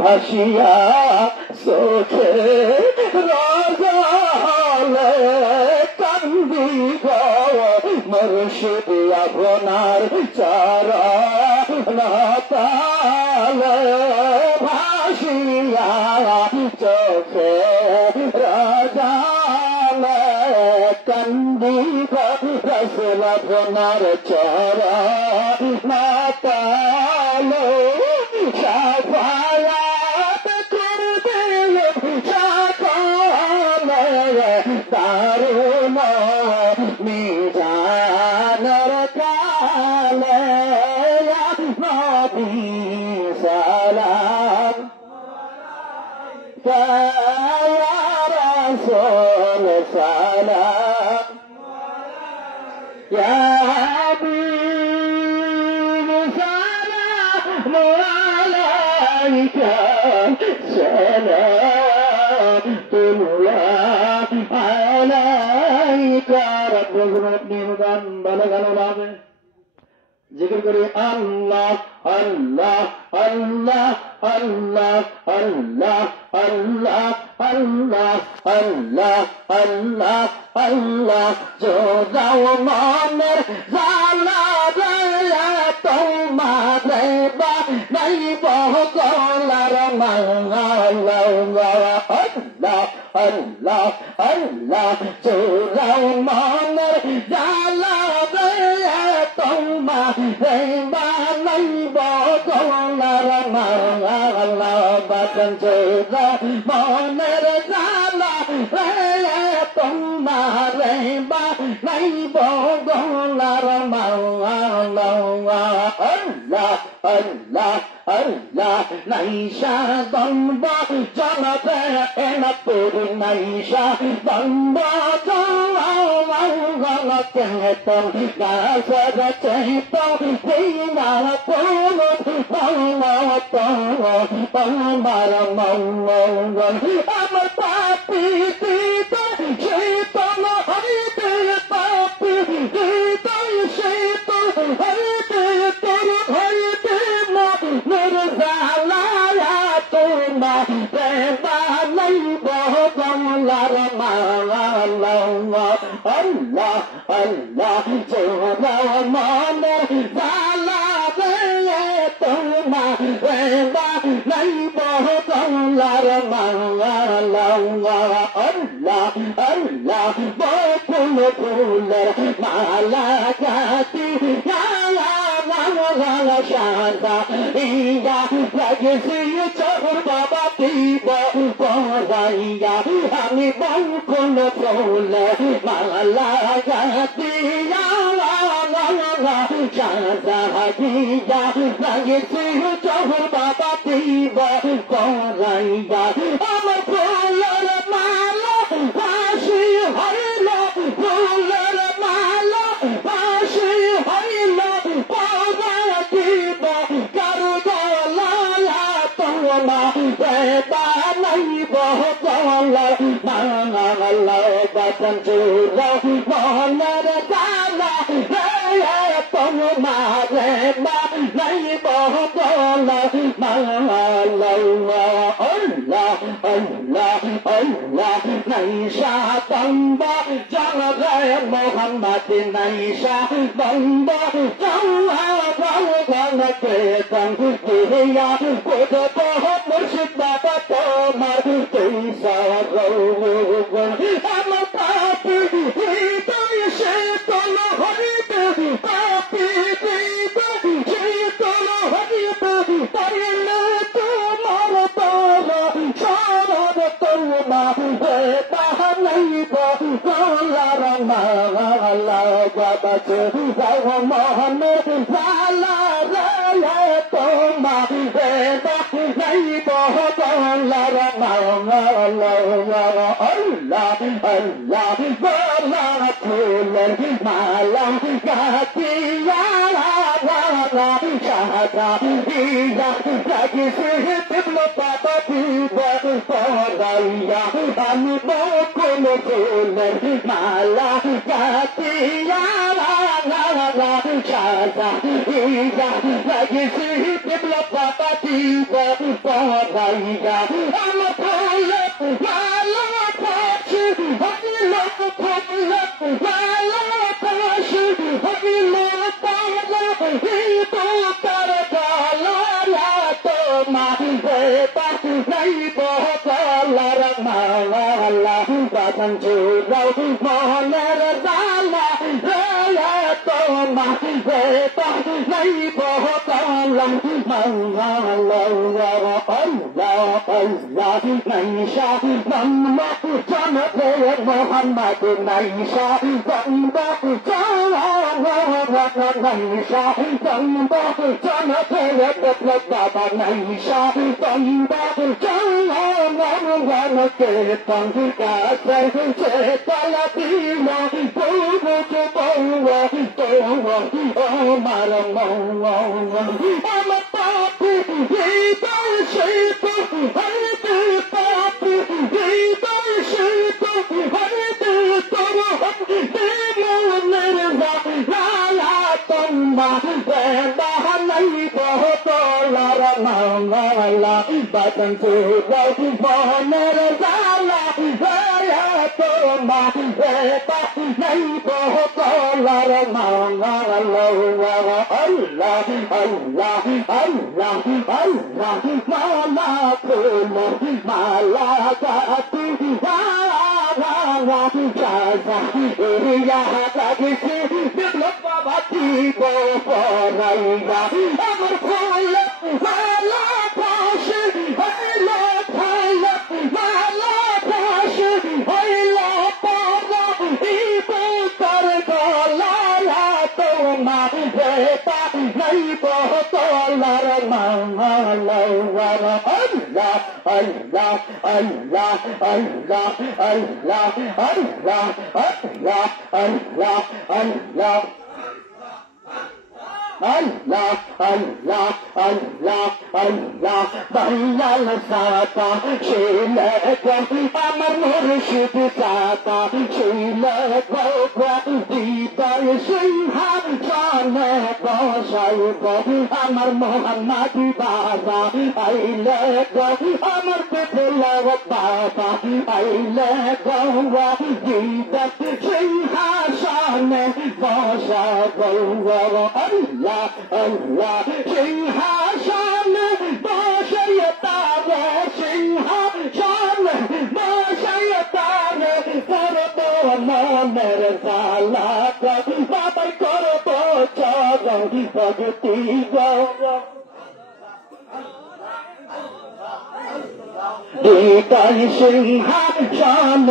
ভাসিয়া চোখে রাজালে কান্দি মুর্শিদ আপনার চারা নাতালে ভাসিয়া চোখে রাজালে কান্দি রসুল আপনার চারা নাতালে সাফায়াত করবে সকলে দারুণ মিজানের কালে নবী সালাম ইয়া রাসূল সালাম ইয়া হাবিব সালাম سلام عليك رب ربي مدام بلغ العظيم ذكر করি আল্লাহ আল্লাহ আল্লাহ আল্লাহ আল্লাহ আল্লাহ আল্লাহ আল্লাহ আল্লাহ আল্লাহ জোদাও মনের জালা দয়া তোমারে বা নাই বহলার আল্লাহ আল্লাহ আল্লাহ জোদাও মনের জালা দয়া তোমারে বা নাই বহলার আল্লাহ বাতন জোদা মনের জালা দয়া তোমারে বা নাই বহলার আল্লাহ আল্লাহ আল্লাহ নাইশা দম্ব জনতে এনা পুরি নাইশা দম্ব জনতে চেতন গাছর চেতন দিনা পুরু ভঙ্গত তোমার মঙ্গল আমার পাপি দিত চেতন হইতে পাপি দিত চেতন হইতে তোর হইতে নির্জালায়া তোমা প্রেমা নাই বহলার আল্লাহ আল্লাহ আল্লাহ জোরা মনে জালা দে তোমা প্রেমা নাই বহলার আল্লাহ আল্লাহ আল্লাহ বকুল ফুলের মালা গাতি শান্তা ইয়া লাগেছি চোর বাবা দিব পড়াইয়া আমি বকুল ফুলে মালা গাতিয়া শান্তা দিয়া লাগেছি চোর বাবা দিব পড়াইয়া আমার ফুলের মালা ফাঁসি হইল ফুলের মালা ফাঁসি হইল বাতন চুরা মনের জালা তোমারে মা নাই বহলা আল্লাহ আল্লাহ আল্লাহ নাইশা তম্ব জলরে মোহাম্মদ নাইশা তম্ব জল কেতন দিয়া কোদ বহ মুর্শিদ বাবা তোমার তুইসা আমার পাপি হৃদয় শীতল হইতে পাপি হৃদয় শীতল হইতে পারিলে তোমার তারা শরদ তোমা বাহানাইব গলার আল্লাহ বাবা মোহাম্মদ সালা রে তোমা বাহানাইব গলার আল্লাহ আল্লাহ গলা ফুলের মালা গাতিয়া শাহাদা ইয়া লাগিছে দিল বাবা দিবা পরাইয়া আমি বকুল ফুলের মালা গাতিয়া সাজা ইয়া লাগিছে দিল বাবা দিবা পরাইয়া আমি ফুলের মালা পাচ্ছি হইল ফুলের মালা পাচ্ছি হইল পাগলা হিতো তার গালা তোমা বেটা নাই বহলার মাওয়ালা বাদন চুরাও মনের জালা রে তোমা বেটা নাই বহলার মাওয়ালা আল্লাহ আল্লাহ নাইশা বান্দা জানতে মোহাম্মদ নাইশা বান্দা নাইশা বান্দা জানতে বাবা নাইশা বান্দা জানতে কাছে চেতলা দিলা বহু বউয়া তোয়া আমার মৌয়া আমার পাপি হৃদয় শীত হরিতে পাপি হৃদয় শীত হরিতে তোর দিলের লালা তোমা বেদা নাই বহতলার মাওয়ালা বাদন চুরাও মনের জালা তোমা বেদা নাই বহতলার মাওয়ালা আল্লাহ আল্লাহ আল্লাহ আল্লাহ মালা ফুল মালা গাতি সাজা ইয়া লাগিছে দিল বাবা দিব পরাইয়া আমার ফুল মালা পাশে হইল ফাইল মালা পাশে হইল পাগলা ইবতার গলা তোমা বেটা নাই বহতলার মাওয়ালা আল্লাহ আল্লাহ আল্লাহ আল্লাহ আল্লাহ আল্লাহ আল্লাহ আল্লাহ আল্লাহ Allah, Allah, Allah, Allah, Bailal Sata, Shilaka, Amar Murshid Sata, Shilaka, Dita Singha, Shanaka, Shaiba, Amar Muhammad Baba, Ailaka, Amar Pitila Baba, Ailaka, Dita Singha, Shanaka, Shaiba, Allah, Allah, Singhashan, Bashayatare, Singhashan, Bashayatare, Karbo Moner Salaka, Baba Karbo Chaga, Bhagati Gaura. Ditai Singhashan,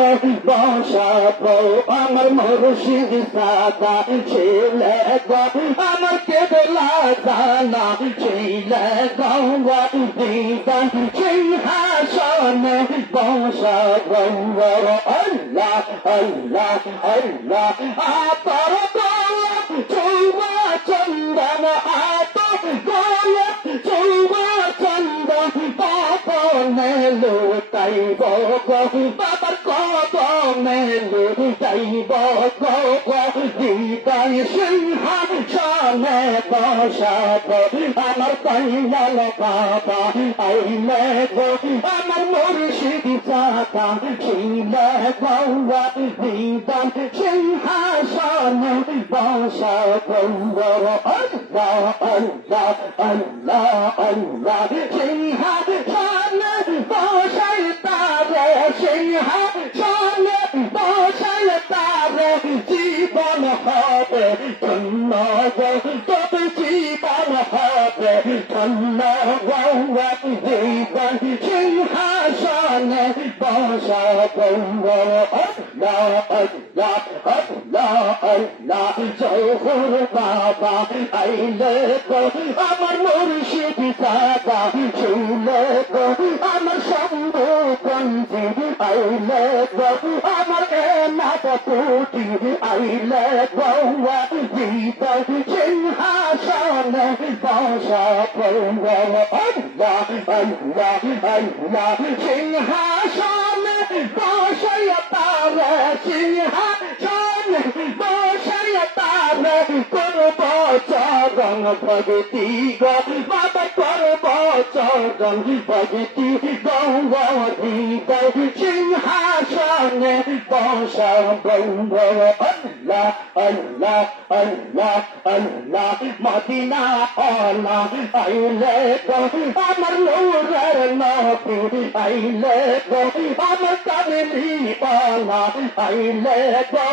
Bashabo, Amar Murshid Sata, Shilaka, Amar Kibla Zana, Shilaka, Ditai Singhashan, Bashabo, Allah, Allah, Allah, Aparagola, Chuma Chandana, Aparagola, Chuma Chandana, Papa Nelu, Taibo, Babar Kobo Nelu, Taibo, Ditai Singhashan, Bashabo, Amar Kainal Baba, Ailego, Amar Murshid Sata, Shilaka, Ditai Singhashan, Bashabo, Allah, Allah, Allah, Allah, Singhashan, Bashayatare, Singhashan, Bashayatare, জীবন হবে ধন্য তবে জীবন হবে ধন্য জীবন সিংহাসনে বসাব আল্লাহ আল্লাহ আল্লাহ আল্লাহ জহুর বাবা আইলে গো আমার মুর্শিদ দাদা শুনলে গো আমার শম্ভু পন্থী আইলে গো আমার এনাথ পুটি আইলে বৌয়া হৃদয় সিংহাসনে বসা পৌয়া আল্লাহ আল্লাহ আল্লাহ সিংহাসনে বসাইয়া তারে সিংহাসনে বসাইয়া তারে করব চরণ ভগতি গো বাবা করব চরণ ভগতি গৌর হৃদয় সিংহাসনে বসা বৌব আল্লাহ আল্লাহ আল্লাহ আল্লাহ মদিনা আলা আইলে গো আমার নূরের নবী আইলে গো আমার কামলি আলা আইলে গো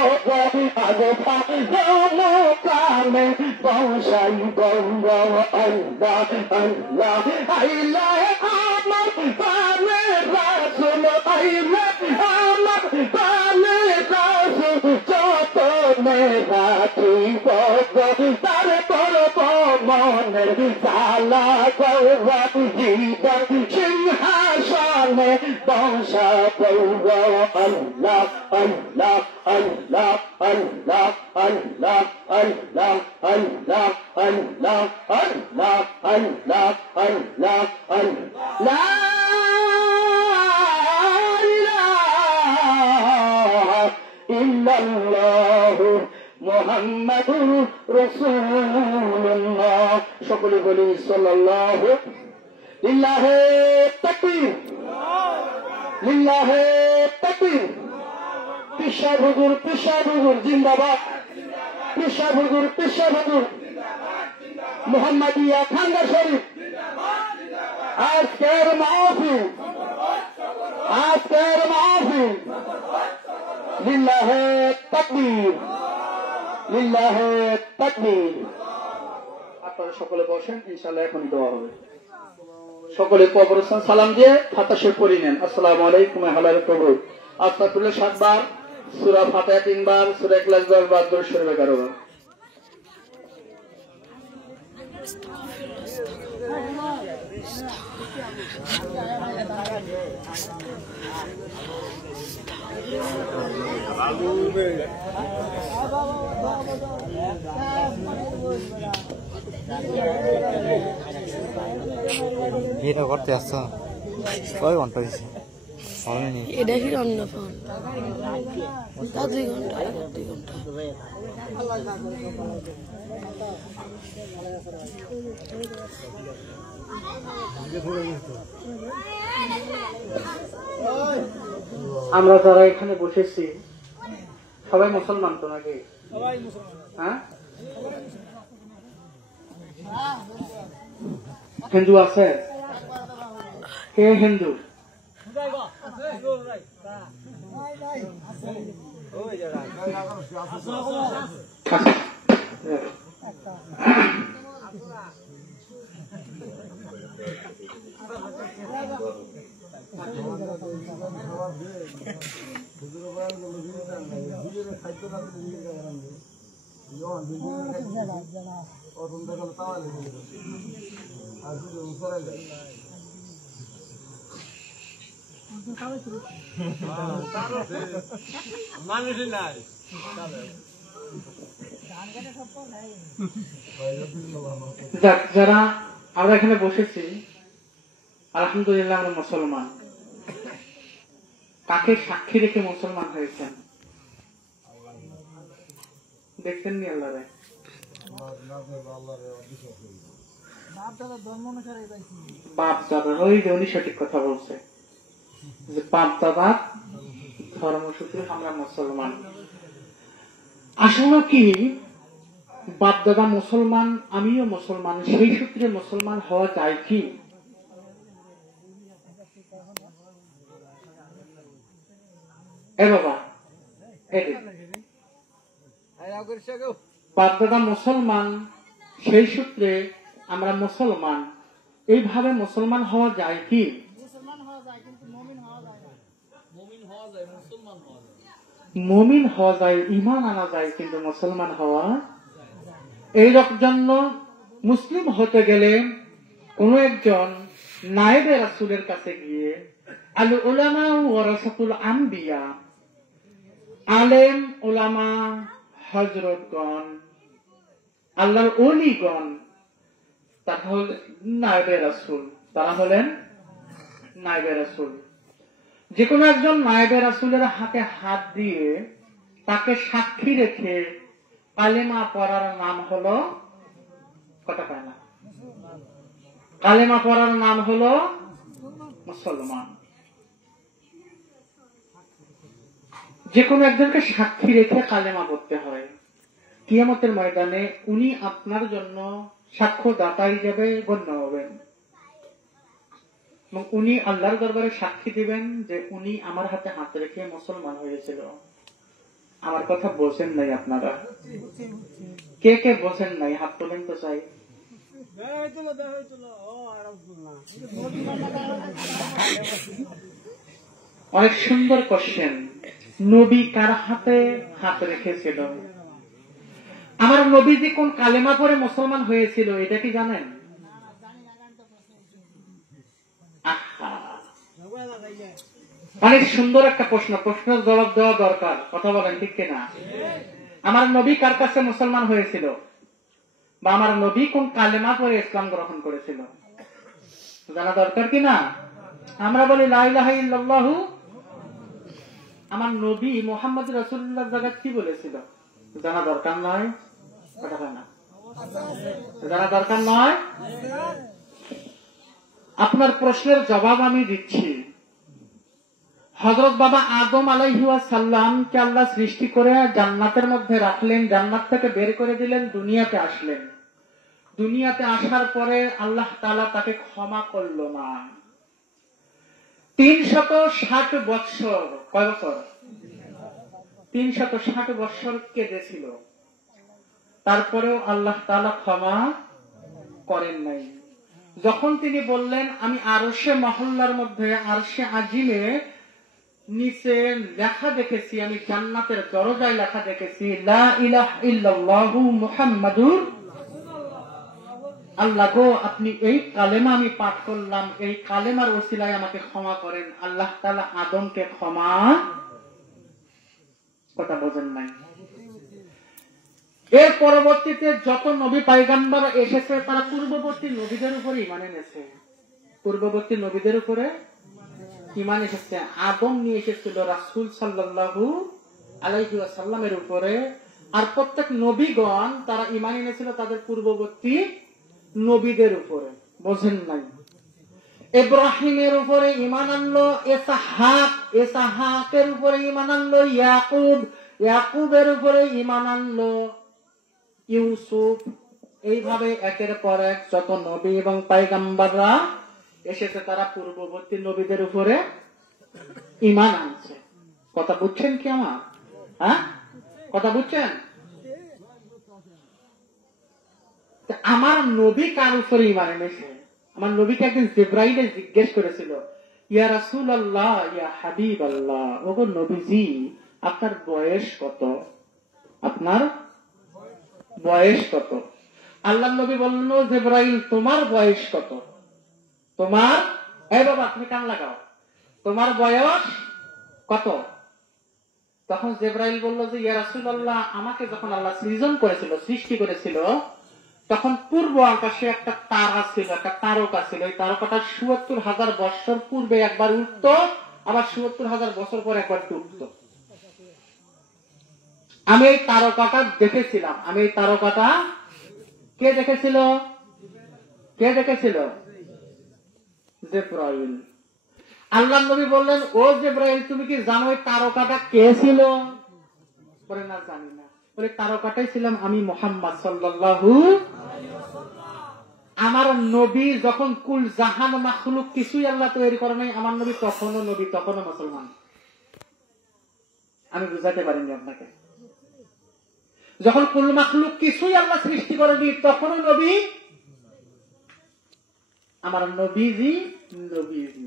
আগে ভালো কামে বসাই গৌর আল্লাহ আল্লাহ আইলে আমার পানে রাসূল আইলে আমার পানে রাসূল যত মেরাতি বগো তার করব মনের জালা গৌর হৃদয় সিংহাসনে বসা পৌর আল্লাহ আল্লাহ আল্লাহ আল্লাহ আল্লাহ আল্লাহ আল্লাহ আল্লাহ আল্লাহ আল্লাহ আল্লাহ আল্লাহ ইল্লাল্লাহু মুহাম্মাদুর রাসূলুল্লাহ সকলে বলি সাল্লাল্লাহু লিল্লাহি তাকবীর লিল্লাহি তাকবীর পিশা হুজুর জিন্দাবাদ পিশা হুজুর মুহাম্মাদিয়া খানগর শরীফ আজকের মাহফিল লিল্লাহি তাকবীর লিল্লাহি তাকবীর আপনারা সকলে বসেন ইনশাআল্লাহ এখনই দোয়া হবে সকলে কবরস্থান সালাম দিয়ে ফাতিহা শরীফ পড়ে নেন আসসালামু আলাইকুম ওয়া রাহমাতুল্লাহি আস্তাগফিরুল্লাহ 7 বার সূরা ফাতিহা 3 বার সূরা ইখলাস 10 বার দরুদ শরীফ 11 বার ভিডিও করতে আসছো কয় ঘন্টা হয়েছে এটা কি অন্য ফোন 2 ঘন্টা 2 ঘন্টা আমরা যারা এখানে বসেছি সবাই মুসলমান তো নাকি হ্যাঁ হিন্দু আছে কে হিন্দু যারা আমরা এখানে বসেছি আলহামদুলিল্লাহ আমরা মুসলমান কাকে সাক্ষী রেখে মুসলমান হয়েছেন দেখছেন নি আল্লাহ বাপ দাদা ওই যে উনি সঠিক কথা বলছে যে বাপ দাদার ধর্মসূত্রে আমরা মুসলমান আসলে কি বাপ দাদা মুসলমান আমিও মুসলমান সেই সূত্রে মুসলমান হওয়া যায় কি বাবা বাপ দাদা মুসলমান সেই সূত্রে আমরা মুসলমান এইভাবে মুসলমান হওয়া যায় কি মুমিন হওয়া যায় ঈমান আনা যায় কিন্তু মুসলমান হওয়া এই জন্য মুসলিম হতে গেলে কোন একজন নায়েবে রাসূলের কাছে গিয়ে আল উলামা ওয়ারাসাতুল আম্বিয়া আলেম ওলামা হযরতগণ আল্লাহর ওলিগণ তারা হলেন নায়েবে রাসূল। তারা হলেন নায়েবে রাসূল। যে কোনো একজন নায়েবে রাসূলের হাতে হাত দিয়ে তাকে সাক্ষী রেখে কালেমা পড়ার নাম হলো কথা পায় না, কালেমা পড়ার নাম হলো মুসলমান। যে কোনো একজনকে সাক্ষী রেখে কালেমা পড়তে হয়। কিয়ামতের ময়দানে উনি আপনার জন্য সাক্ষ্যদাতা হিসেবে গণ্য হবেন এবং উনি আল্লাহর দরবারে সাক্ষী দিবেন যে উনি আমার হাতে হাত রেখে মুসলমান হয়েছিল। আমার কথা বোঝেন নাই আপনারা? কে কে বোঝেন নাই হাত তোলেন তো চাই। অনেক সুন্দর কোশ্চেন। নবী কার হাতে হাত রেখেছিল? আমার নবীজি কোন কালেমা পড়ে মুসলমান হয়েছিল এটা কি জানেন? অনেক সুন্দর একটা প্রশ্ন, প্রশ্নের জবাব দেওয়া দরকার। কথা বলেন ঠিক কিনা? আমার নবী কার কাছে মুসলমান হয়েছিল বা আমার নবী কোন কালেমা পড়ে ইসলাম গ্রহণ করেছিল জানা দরকার কিনা? আমরা বলি লা ইলাহা ইল্লাল্লাহু, আমার নবী মুহাম্মদ রাসূলুল্লাহ জায়গা কি বলেছিল জানা দরকার নয়? জানা দরকার নয়? আপনার প্রশ্নের জবাব আমি দিচ্ছি। হযরত বাবা আদম আলাইহিস সালামকে আল্লাহ সৃষ্টি করে জান্নাতের মধ্যে রাখলেন, জান্নাত থেকে বের করে দিলেন, দুনিয়াতে আসলেন। দুনিয়াতে আসার পরে আল্লাহ তাআলা তাকে ক্ষমা করলো না। 360 বছর, কয় বছর? 360 বছর কেঁদেছিল, তারপরেও আল্লাহ তাআলা ক্ষমা করেন নাই। যখন তিনি বললেন আমি আরশে মহল্লার মধ্যে আরশে আজিমে নিচে লেখা দেখেছি, আমি জান্নাতের দরজায় লেখা দেখেছি লা ইলাহা ইল্লাল্লাহু মুহাম্মাদুর আল্লাহ গো, আপনি এই কালেমা আমি পাঠ করলাম, এই কালেমার ওসিলায় আমাকে ক্ষমা করেন। আল্লাহ তাআলা আদমকে ক্ষমা, কথা বোঝেন নাই? এর পরবর্তীতে যত নবী পয়গম্বর এসেছে তারা পূর্ববর্তী নবীদের উপরে ঈমান এনেছে, পূর্ববর্তী নবীদের উপরে ঈমান এসেছে। আদম নিয়ে এসেছিল রাসূল সাল্লাল্লাহু আলাইহি ওয়াসাল্লামের উপরে, আর প্রত্যেক নবীগণ তারা ঈমান এনেছিল তাদের পূর্ববর্তী নবীদের উপরে। বোঝেন নাই? ইব্রাহিমের উপরে ঈমান আনলো ইসহাক, ইসহাকের উপরে ঈমান আনলো ইয়াকুব, ইয়াকুবের উপরে ঈমান আনলো ইউসুফ। এইভাবে একের পর এক যত নবী এবং পয়গম্বররা এসেছে তারা পূর্ববর্তী নবীদের উপরে ঈমান আনছে। কথা বুঝছেন কি আমার? হ্যাঁ, কথা বুঝছেন? আমার নবী কার উপরে ঈমান এনেছে? আমার নবীকে একদিন জিবরাইল জিজ্ঞেস করেছিল, ইয়া রাসূলুল্লাহ, ইয়া হাবিবাল্লাহ, ওগো নবীজি আপনার বয়স কত? আপনার বয়স কত? আল্লাহর নবী বলল, জিবরাইল তোমার বয়স কত? তোমার, এই বাবা তুমি কান লাগাও, তোমার বয়স কত? তখন জিবরাইল বলল যে ইয়া রাসূলুল্লাহ, আমাকে যখন আল্লাহ সৃজন করেছিল, সৃষ্টি করেছিল, তখন পূর্ব আকাশে একটা তারা ছিল, একটা তারকা ছিল। এই তারকাটা ৭৪,০০০ বছর পূর্বে একবার উঠত, আবার ৭৪,০০০ বছর পর একবার ডুবত। আমি এই তারকাটা দেখেছিলাম। আমি এই তারকাটা, কে দেখেছিল? কে দেখেছিল? জিবরাইল। আল্লাহর নবী বললেন, ও জিবরাইল তুমি কি জানো এই তারকাটা কে ছিল? বলে না জানি না। বলে তারকাটাই ছিলাম আমি মুহাম্মদ সাল্লাল্লাহু। আমার নবী যখন কুল জাহান মাখলুক কিছুই আল্লাহ তৈরি করে নাই, আমার নবী তখনও নবী, তখনও মুসলমান। আমি বুঝাতে পারিনি আপনাকে। যখন কুল মাখলুক কিছুই আল্লাহ সৃষ্টি করেনি তখনও নবী, আমার নবীজি নবীজি।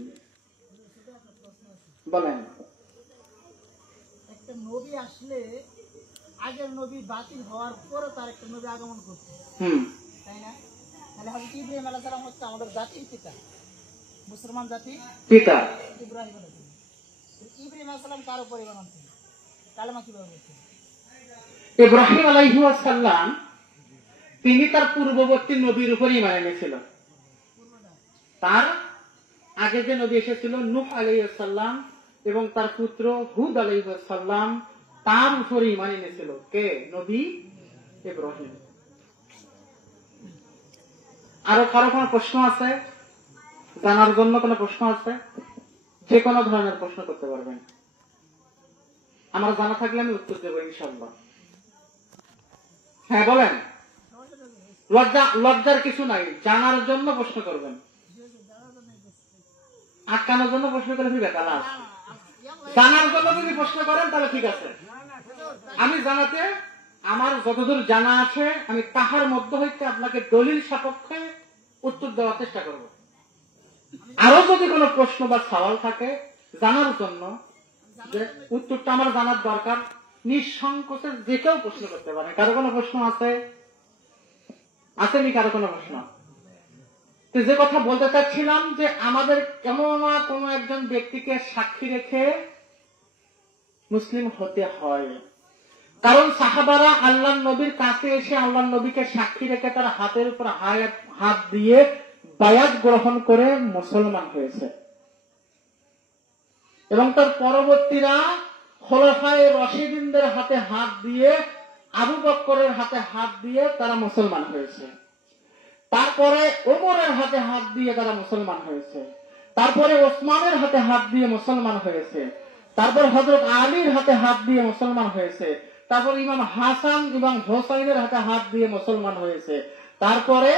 বলেন, একটা নবী আসলে আগের নবী বাতিল হওয়ার পরে তার একটা নবী আগমন করছে, তাই না? তাহলে হযরত ইব্রাহিম আলাইহিস সালাম হচ্ছে আমাদের জাতির পিতা, মুসলমান জাতির পিতা। ইব্রাহিম আলাইহিস সালাম, ইব্রাহিম আলাইহিস সালাম কার উপরে ঈমান আনছেন? কালেমা কিভাবে বলছেন? ইব্রাহিম আলাইহিস সালাম তিনি তার পূর্ববর্তী নবীর উপর ঈমান এনেছিল। তার আগে যে নবী এসেছিল নূহ আলাইহিস সালাম এবং তার পুত্র হুদ আলাইহিস সালাম তার উপর ঈমান এনেছিল। কে? নবী ইব্রাহিম। আরো কারো কোনো প্রশ্ন আছে? জানার জন্য কোনো প্রশ্ন আছে? যে কোনো ধরনের প্রশ্ন করতে পারবেন, আমার জানা থাকলে আমি উত্তর দেবো ইনশাআল্লাহ। হ্যাঁ বলেন। লজ্জার কিছু নাই, জানার জন্য প্রশ্ন করবেন। আটকানোর জন্য প্রশ্ন করলে কি বেকার? জানার জন্য যদি প্রশ্ন করেন তাহলে ঠিক আছে। আমি জানাতে আমার যতদূর জানা আছে আমি তাহার মধ্যে হইতে আপনাকে দলিল সাপেক্ষে উত্তর দেওয়ার চেষ্টা করব। আরো যদি কোনো প্রশ্ন বা সওয়াল থাকে জানার জন্য, যে উত্তরটা আমার জানার দরকার, নিঃসংকোচে যে কেউ প্রশ্ন করতে পারে। কারো কোনো প্রশ্ন আছে? আসেনি কারো কোনো প্রশ্ন? যে কথা বলতে চাচ্ছিলাম যে আমাদের কেমন না কোনো একজন ব্যক্তিকে সাক্ষী রেখে মুসলিম হতে হয়। কারণ সাহাবারা আল্লাহ নবীর কাছে এসে আল্লাহ নবীকে সাক্ষী রেখে তার হাতের উপর হাত দিয়ে বায়াত গ্রহণ করে মুসলমান হয়েছে, এবং তার পরবর্তীরা খোলাফায়ে রাশিদিনদের হাতে হাত দিয়ে, আবু বকরের হাতে হাত দিয়ে তারা মুসলমান হয়েছে। তারপরে ওমরের হাতে হাত দিয়ে তারা মুসলমান হয়েছে। তারপরে ওসমানের হাতে হাত দিয়ে মুসলমান হয়েছে। তারপর হযরত আলীর হাতে হাত দিয়ে মুসলমান হয়েছে। তারপর ইমাম হাসান এবং হোসাইনের হাতে হাত দিয়ে মুসলমান হয়েছে। তারপরে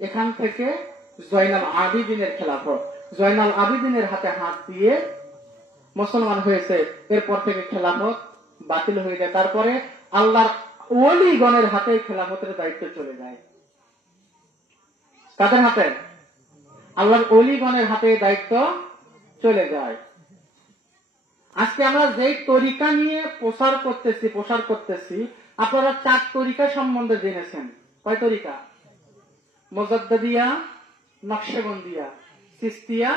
এখান থেকে জয়নাল আবিদিনের খেলাফত, জয়নাল আবিদিনের হাতে হাত দিয়ে মুসলমান হয়েছে। এরপর থেকে খেলাফত বাতিল হয়ে যায়। তারপরে আল্লাহর ওলিগণের হাতে খেলাফতের দায়িত্ব চলে যায়। কাদের হাতে? আল্লাহর ওলিগণের হাতে দায়িত্ব চলে যায়। আজকে আমরা যেই তরিকা নিয়ে প্রচার করতেছি আপনারা 4 তরিকা সম্বন্ধে জেনেছেন। কয় তরিকা? মুজাদ্দিদিয়া, নকশবন্দিয়া, চিশতিয়া,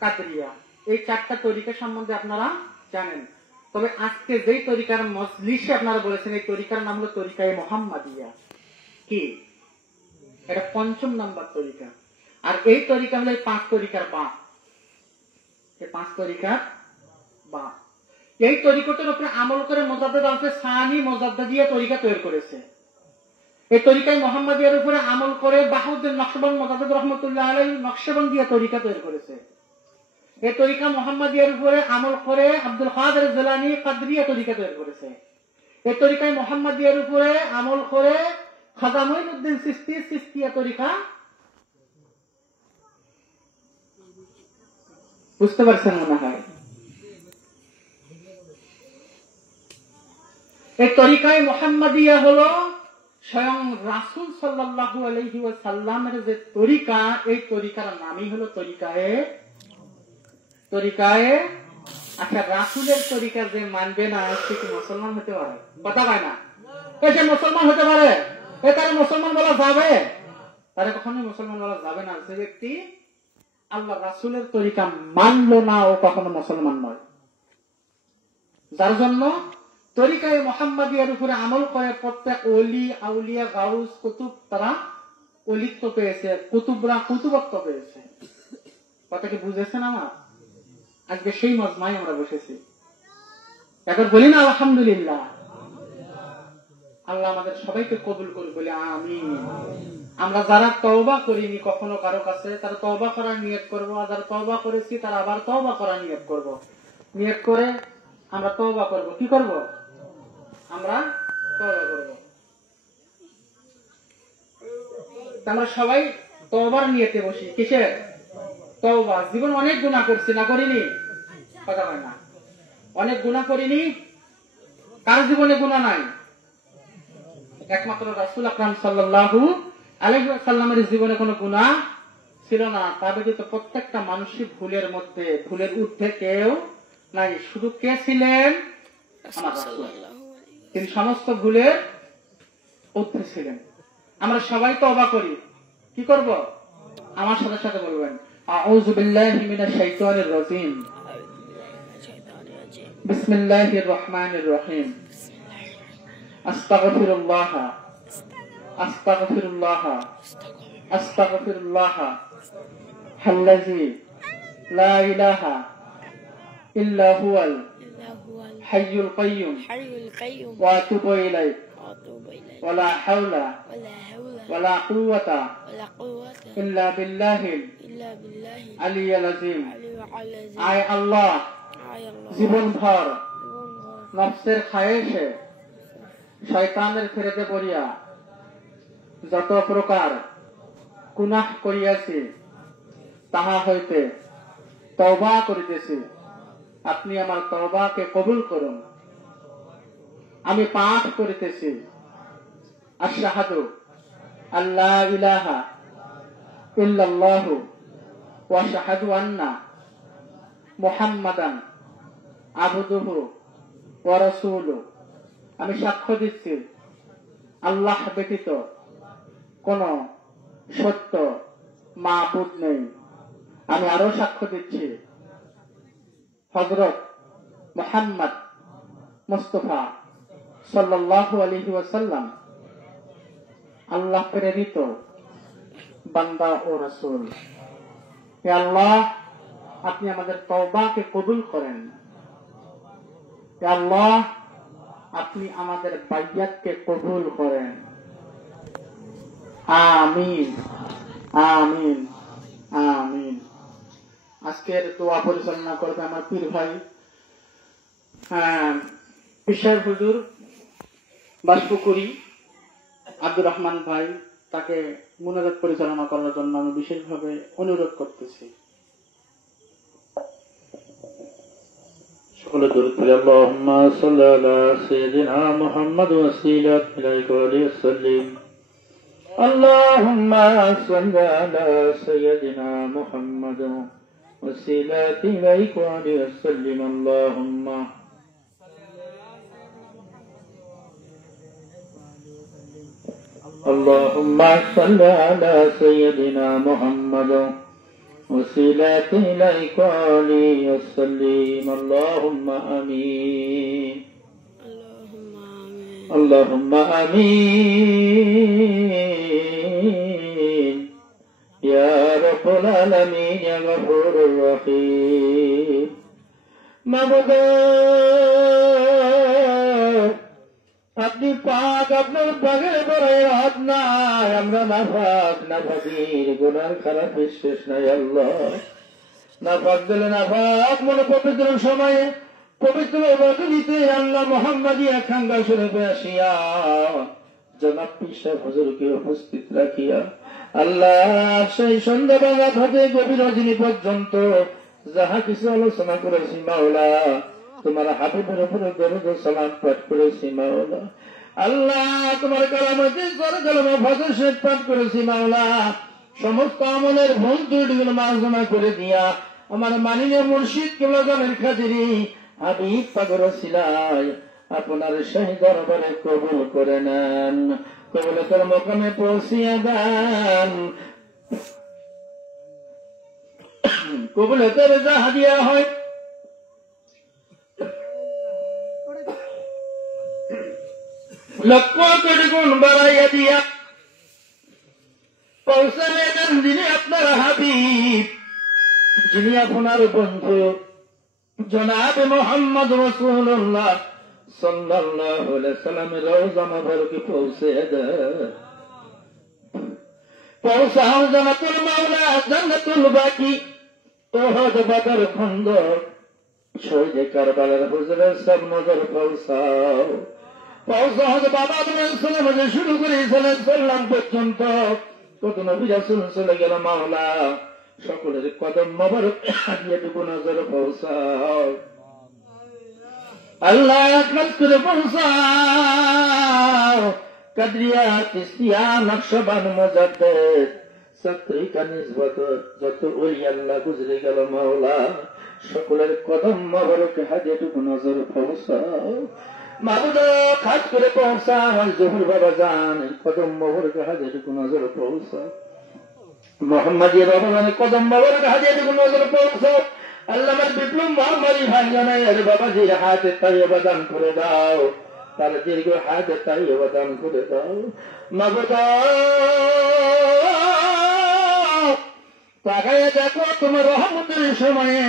কাদরিয়া। এই 4টা তরিকা সম্বন্ধে আপনারা জানেন। তবে আজকে যেই তরিকার মজলিসে আপনারা বলেছেন এই তরিকার নাম হলো তরিকায়ে মুহাম্মাদিয়া। কি? এটা 5ম নাম্বার তরিকা। আর এই তরিকা হলো 5 তরিকার বাপ। এই 5 তরিকার বাপ। এই তরিকাটার উপরে আমল করে মুজাদ্দিদ আলফে সানি মুজাদ্দিদিয়া তরিকা তৈরি করেছে। এই তরিকায় মুহাম্মাদিয়ার উপরে আমল করে বাহাউদ্দিন নকশবন্দ মুজাদ্দিদ রহমাতুল্লাহ আলাইহি নকশবন্দিয়া তরিকা তৈরি করেছে। এই তরিকা মুহাম্মাদিয়ার উপরে আমল করে আব্দুল কাদের জিলানী কাদরিয়া তরিকা তৈরি করেছে। এই তরিকায় মুহাম্মাদিয়ার উপরে আমল করে খাজা মুঈনুদ্দিন চিশতি চিশতিয়া তরিকা। বুঝতে পারছেন মনে হয়? এই তরিকায় মুহাম্মাদিয়া হলো স্বয়ং রাসূল সাল্লাল্লাহু আলাইহি ওয়াসাল্লামের যে তরিকা, এই তরিকার নামই হলো তরিকায়ে। আচ্ছা, রাসূলের তরিকা যে মানবে না সে কি মুসলমান হতে পারে? কথা হয় না। সে মুসলমান হতে পারে? তারা মুসলমান বলা যাবে? তারা কখনোই মুসলমান বলা যাবে না। যে ব্যক্তি আল্লাহ রাসূলের তরিকা মানলো না ও কখনো মুসলমান নয়। যার জন্য তরিকায়ে মুহাম্মাদিয়ার উপরে আমল করে প্রত্যেক ওলি, আউলিয়া, গাউস, কুতুব তারা ওলিত্ব পেয়েছে, কুতুবরা কুতুবত্ব পেয়েছে। কথা কি বুঝেছেন আমার? আজকে সেই মজমায় আমরা বসেছি। এখন বলি না আলহামদুলিল্লাহ। আল্লাহ আমাদের সবাইকে কবুল করুন, বলি আমিন। আমরা যারা তওবা করিনি কখনো কারো কাছে, তারা তওবা করার নিয়ত করবো। আর যারা তওবা করেছি তারা আবার তওবা করার নিয়ত করবো। নিয়ত করে আমরা তওবা করব। কি করব? আমরা তওবা করব। আমরা সবাই তওবার নিয়তে বসি। কিসের তওবা? জীবন অনেক গুনাহ করছি, না করিনি? কথা হয় না। অনেক গুনাহ করিনি? কার জীবনে গুনাহ নাই? একমাত্র রাসূল আকরাম সাল্লাল্লাহু আলাইহি ওয়াসাল্লামের জীবনে কোনো গুনাহ ছিল না। তার ব্যতীত প্রত্যেকটা মানুষই ভুলের মধ্যে, ভুলের ঊর্ধ্বে কেউ নাই। শুধু কে ছিলেন? আমার রাসূল। তিনি সমস্ত ভুলের ঊর্ধ্বে ছিলেন। আমরা সবাই তওবা করি। কি করব? আমার সাথে সাথে বলবেন আউযু বিল্লাহি মিনাশ শাইতানির রাজিম। বিসমিল্লাহির রহমানির রহিম। আস্তাগফিরুল্লাহ আস্তাগফিরুল্লাহ আস্তাগফিরুল্লাহ আল্লাযী লা ইলাহা ইল্লা হুয়াল হাইয়ুল কাইয়্যুম ওয়া আতুবু ইলাইহি ওয়া লা হাওলা ওয়া লা কুওয়াতা ইল্লা বিল্লাহিল আলিয়্যিল আযীম। আয় আল্লাহ, জীবনভর নফসের খায়েশে শয়তানের ফেরেতে পড়িয়া যত প্রকার গুনাহ করিয়াছি তাহা হইতে তওবা করিতেছি। আপনি আমার তওবাকে কবুল করুন। আমি পাঠ করিতেছি আশহাদু আল্লা ইলাহা ইল্লাল্লাহু ওয়া আশহাদু আন্না মুহাম্মাদান আবদুহু ওয়া রাসূলুহু। আমি সাক্ষ্য দিচ্ছি আল্লাহ ব্যতীত কোন সত্য মাবুদ নেই। আমি আরো সাক্ষ্য দিচ্ছি হযরত মুহাম্মদ মুস্তাফা সাল্লাল্লাহু আলাইহি ওয়াসাল্লাম আল্লাহ প্রেরিত বান্দা ও রাসূল। হে আল্লাহ, আপনি আমাদের তওবাকে কবুল করেন। হে আল্লাহ, আপনি আমাদের বাইয়াতকে কবুল করেন। আমিন আমিন আমিন। আজকের দোয়া পরিচালনা করবে আমার পীর ভাই পেশার হুজুর বাসপুকুরি আব্দুর রহমান ভাই। তাকে মুনাজাত পরিচালনা করার জন্য আমি বিশেষভাবে অনুরোধ করতেছি। সকলে দরুদ পড়ি। আল্লাহুম্মা সাল্লি আলা সাইয়্যিদিনা মুহাম্মাদ ওয়াসিলাত ইলাইকা ওয়া সাল্লিম। আল্লাহুম্মা সাল্লি আলা সাইয়্যিদিনা মুহাম্মাদ ওয়াসিলাত ইলাইকা ওয়া সাল্লিম। আল্লাহুম্মা اللهم صل على سيدنا محمد وسيلة إليك عليه وسلم. اللهم آمين اللهم آمين يا رب العالمين يا غفور الرحيم. معبود আপনি পাক, আপনার পাকের পরে হাত নাই। আমরা নাফাক, নাফাকির গুনার খারাপ বিশ্বাস নাই। আল্লাহ, নাফাক দিলে নাফাক মনে পবিত্র সময়ে পবিত্র বদলিতে আল্লাহ মোহাম্মদিয়া খাঙ্গা শরীফে আসিয়া জনাব পীর সাহেব হুজুরকে উপস্থিত রাখিয়া আল্লাহ সেই সন্ধ্যাবেলা থেকে গভীর রজনী পর্যন্ত যাহা কিছু আলোচনা করেছি মাওলা, তোমার হাবিবের উপরে দরুদ ও সালাম পাঠ করেছি মাওলা। আল্লাহ, তোমার কালামতে কালামে ফজর শরীফ পাঠ করেছি মাওলা। সমস্ত আমলের ভুল ত্রুটিগুলো মার্জনা করে দিয়া আমার মানিনীয় মুর্শিদ কিবলাগামের খাতিরে হাবিব পাগর ওসিলায় আপনার শাহী দরবারে কবুল করে নেন। কবুলতের মকামে পৌঁছিয়ে দেন। কবুলতের যা হাদিয়া হয় লক্ষ কোটি গুণ বাড়াইয়া দিয়া পৌঁছানে দেন যিনি আপনার হাবিব, যিনি আপনার বন্ধু জনাব মুহাম্মদ রাসূলুল্লাহ সাল্লাল্লাহু আলাইহি সাল্লামের রওজা মুবারকে পৌঁছে দেন। পৌঁছাও জান্নাতুল মাওলা, জান্নাতুল বাকি, ওহদ বদর খন্দক শহীদ কারবালার হুজুরের সব নজর পৌঁছাও। পৌঁছাও বাবা সালাম শুরু করে সাল্লাম পর্যন্ত কত নবী রাসূল চলে গেল মাওলা, সকলের কদম মোবারক হাদিয়াটুকু নজর পৌঁছাও। আল্লাহ একমত করে পৌঁছাও। কাদরিয়া, চিশতিয়া, নকশবন্দ, মুজাদ্দিদ, সাত্রিকা নিসবত যত ওলি আল্লাহ গুজরে গেল মাওলা, সকলের কদম মোবারক হাদিয়াটুকু নজর পৌঁছাও। মাবুদ খাস করে পৌঁছাও। জহুর বাবা জান কদম মোবারক হাদিয়াটুকু নজর পৌঁছাও। মোহাম্মদিয়া বাবা জান কদম মোবারক হাদিয়াটুকু নজর পৌঁছাও। আল্লাহ আমার বিপ্লব মহামারী ভাইজানের বাবাজির হাতে তাইয়্যিবা দান করে দাও, তার দীর্ঘ হাতে তাইয়্যিবা দান করে দাও। মাবুদ তাকায় দেখো তোমার রহমতের সময়ে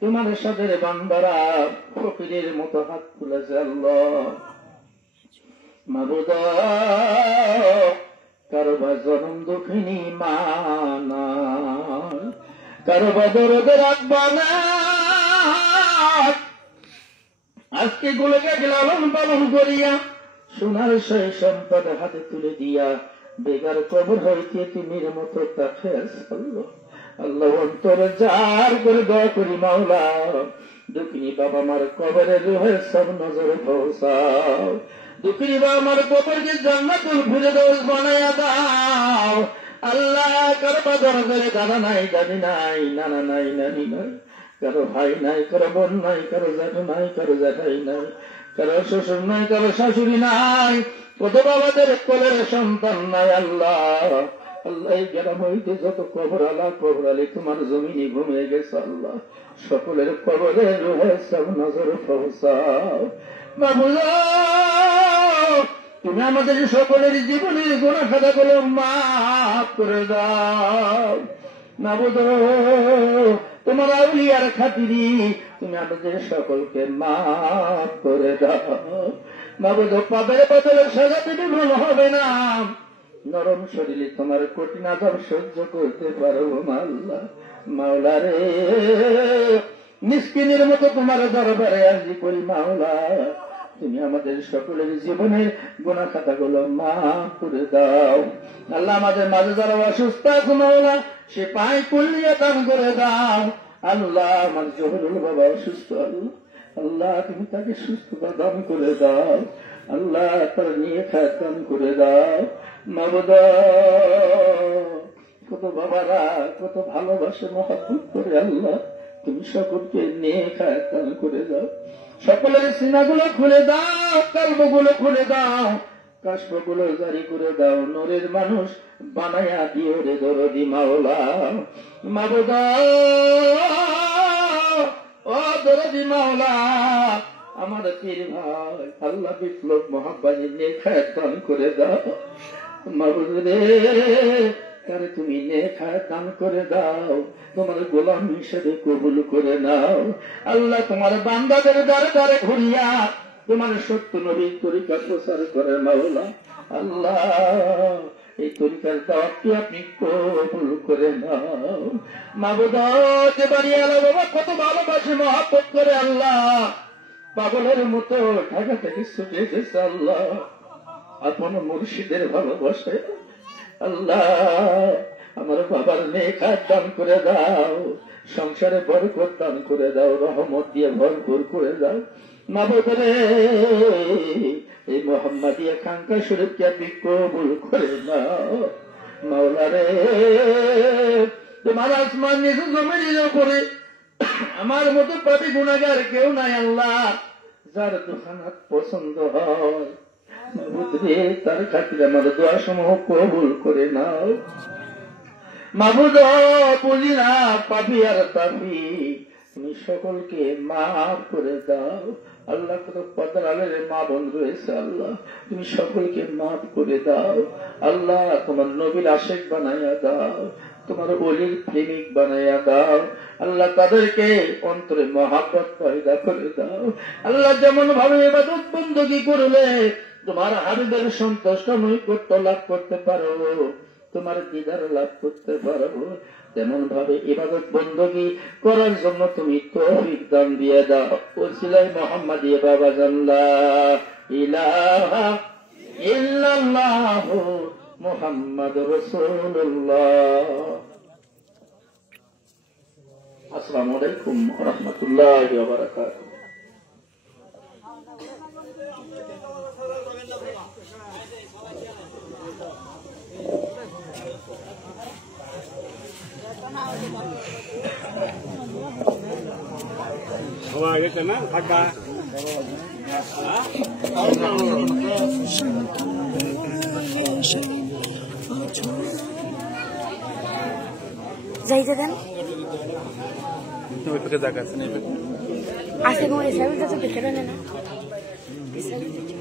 তোমার সাদের বান্দারা ফকিরের মতো হাত তুলেছে আল্লাহ। মাবুদ কারো বা জনম দুঃখিনী মানা, কারো বা দরদে রাখবা না, আজকে গুলোকে লালন পালন করিয়া সোনার সেই সম্পদ হাতে তুলে দিয়া বেগার কবর হইতে তিমির মতো তাকে আল্লাহ। আল্লাহ অন্তর যার করে দয়া করি মাওলা, দুঃখিনী বাবা মার কবরের রুহের সব নজর পৌঁছাও। দুঃখিনী বাবা মার কবরকে জান্নাতুল ফিরদৌস বানায়া দাও আল্লাহ। কারো বা দরজারে দাদা নাই, দাদি নাই, নানা নাই, নানি নাই, কারো ভাই নাই, কারো বোন নাই, কারো জ্যাঠু নাই, কারো জ্যাঠাই নাই, কারো শ্বশুর নাই, কারো শাশুড়ি নাই, কত বাবাদের কোলের সন্তান নাই আল্লাহ। আল্লাহ এই গ্রাম হইতে যত কবর আলা কবর আলী তোমার জমিনে ঘুমিয়ে গেছে আল্লাহ, সকলের কবরের রুহে সব নজর পৌঁছাও। বাবুলা তুমি আমাদের সকলের জীবনের গুনাহ খাতাগুলো মাফ করে দাও। মাবুদ তোমার আউলিয়ার খাতিরে তুমি আমাদের সকলকে মাফ করে দাও। মাবুদ পাদের বদলে সাজাতে বিফল হবে না, নরম শরীরে তোমার কঠিন আযাব সহ্য করতে পারবো না আল্লাহ। মাওলা রে মিসকিনের মতো তোমার দরবারে আরজি করি মাওলা, তুমি আমাদের সকলের জীবনের গুনাহ খাতাগুলো মাফ করে দাও আল্লাহ। আমাদের মাঝে যারা অসুস্থ আছে মাওলা সে পায় কুলিয়া দান করে দাও আল্লাহ। আমার জহুরুল বাবা অসুস্থ আল্লাহ, আল্লাহ তুমি তাকে সুস্থতা দান করে দাও আল্লাহ, তার নিয়ে খায় দান করে দাও। মাবুদ কত বাবারা কত ভালোবাসে মহব্বত করে আল্লাহ, তুমি সকলকে নিয়ে খায় দান করে দাও। সকলের সিনাগুলো খুলে দাও, কলবগুলো খুলে দাও, কাশবগুলো জারি করে দাও, নূরের মানুষ বানায়া দিও রে দরদি মাওলা। মাবুদ ও দরদি মাওলা আমার পীর ভাই আল্লাহ বিপ্লব মহাব্বাজির নেখায়াত দান করে দাও। মাবুদ রে তারে তুমি নেখায়াত দান করে দাও, তোমার গোলাম হিসেবে কবুল করে নাও আল্লাহ। তোমার বান্দাদের দ্বারে দ্বারে ঘুরিয়া তোমার সত্য নবীর তরিকা প্রচার করে মাওলা আল্লাহ। এই তরিকার দাওয়াতটি আপনি কবুল করে নাও। মাবুদ যে বাড়ি আলো বাবা কত ভালোবাসে মহব্বত করে আল্লাহ, পাগলের মতো ঢাকা থেকে ছুটে গেছে আল্লাহ আপন মুর্শিদের ভালোবাসে আল্লাহ। আমার বাবার নেখায়াত দান করে দাও, সংসারে বরকত দান করে দাও, রহমত দিয়ে ভরপুর করে দাও। মাবুদ রে এই মোহাম্মদিয়া খানকা শরীফকে আপনি কবুল করে নাও মাওলা রে। তোমার আসমান নিচু জমিনের উপরে আমার মতো পাপী গুনাহগার কেউ নাই আল্লাহ, যার দোকানাত পছন্দ হয় মাবুদ রে তার খাতিরে আমার দোয়া সমূহ কবুল করে নাও। মাবুদ বুঝি না পাপী আর তাপী, তুমি সকলকে মাফ করে দাও আল্লাহ। কত পর্দার আলের মা বোন রয়েছে আল্লাহ, তুমি সকলকে মাফ করে দাও আল্লাহ। তোমার নবীর আশেক বানাইয়া দাও, তোমার ওলির প্রেমিক বানাইয়া দাও আল্লাহ। তাদেরকে অন্তরে মহাব্বত পয়দা করে দাও আল্লাহ। যেমন ভাবে ইবাদত বندگی করলে তোমার হাবিবের সন্তুষ্ট নৈকট্য লাভ করতে পারো, তোমার দিদার লাভ করতে পারবো, তেমন ভাবে ইবাদত বندگی করার জন্য তুমি তৌফিক দান দিয়ে দাও। ওসিলায় মুহাম্মাদিয়া বাবা জাল্লাহ ইলাহা ইল্লাল্লাহ মুহাম্মাদুর রাসূলুল্লাহ। আসসালামু আলাইকুম ওয়া রাহমাতুল্লাহি ওয়া বারাকাতুহু। যাইতে দেন। Hace como Isabel, ya se te quedó, nena. Isabel,